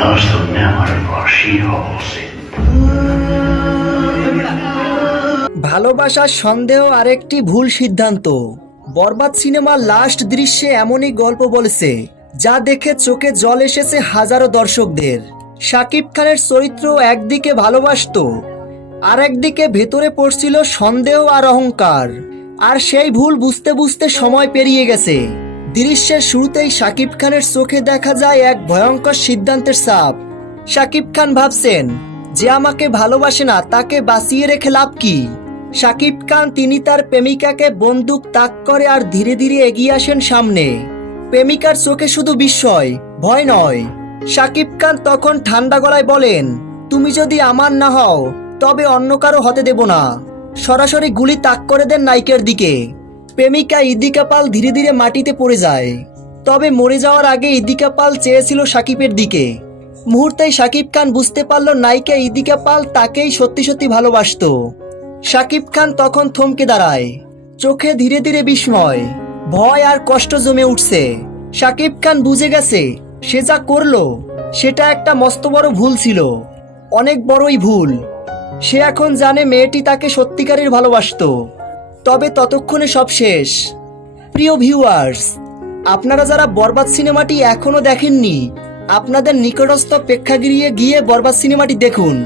দশ তুমনে আমার বসি হওয়া উচিত ভালোবাসার সন্দেহ আরেকটি ভুল সিদ্ধান্ত। বরবাদ সিনেমার লাস্ট দৃশ্যে এমনই গল্প বলেছে, যা দেখে চোখে জল এসেছে হাজারো দর্শকদের। শাকিব খানের চরিত্র একদিকে ভালোবাসতো আর একদিকে ভেতরে পড়ছিল সন্দেহ আর অহংকার। আর সেই ভুল বুঝতে বুঝতে সময় পেরিয়ে গেছে। দৃশ্যের শুরুতেই শাকিব খানের চোখে দেখা যায় এক ভয়ঙ্কর সিদ্ধান্তের চাপ শাকিব খান ভাবছেন, যে আমাকে ভালোবাসে না, তাকে বাঁচিয়ে রেখে লাভ কি? শাকিব খান, তিনি তার প্রেমিকাকে বন্দুক তাক করে আর ধীরে ধীরে এগিয়ে আসেন সামনে। প্রেমিকার চোখে শুধু বিস্ময়, ভয় নয়। শাকিব খান তখন ঠান্ডা গলায় বলেন, তুমি যদি আমার না হও, তবে অন্য কারও হতে দেব না। সরাসরি গুলি তাক করে দেন নাইকের দিকে। প্রেমিকা ইদিকা পাল ধীরে ধীরে মাটিতে পড়ে যায়। তবে মরে যাওয়ার আগে ইদিকা পাল চেয়েছিল সাকিবের দিকে। মুহূর্তেই সাকিব খান বুঝতে পারল নায়িকা ইদিকা পাল তাকেই সত্যি সত্যি ভালোবাসতো। সাকিব খান তখন থমকে দাঁড়ায়। চোখে ধীরে ধীরে বিস্ময়, ভয় আর কষ্ট জমে উঠছে। সাকিব খান বুঝে গেছে, সে যা করল, সেটা একটা মস্ত বড় ভুল ছিল। অনেক বড়ই ভুল। সে এখন জানে মেয়েটি তাকে সত্যিকারের ভালোবাসতো। তবে ততক্ষণে সব শেষ। প্রিয় ভিউয়ার্স, আপনারা যারা বরবাদ সিনেমাটি এখনও দেখেননি, আপনাদের নিকটস্থ প্রেক্ষাগৃহে গিয়ে বরবাদ সিনেমাটি দেখুন।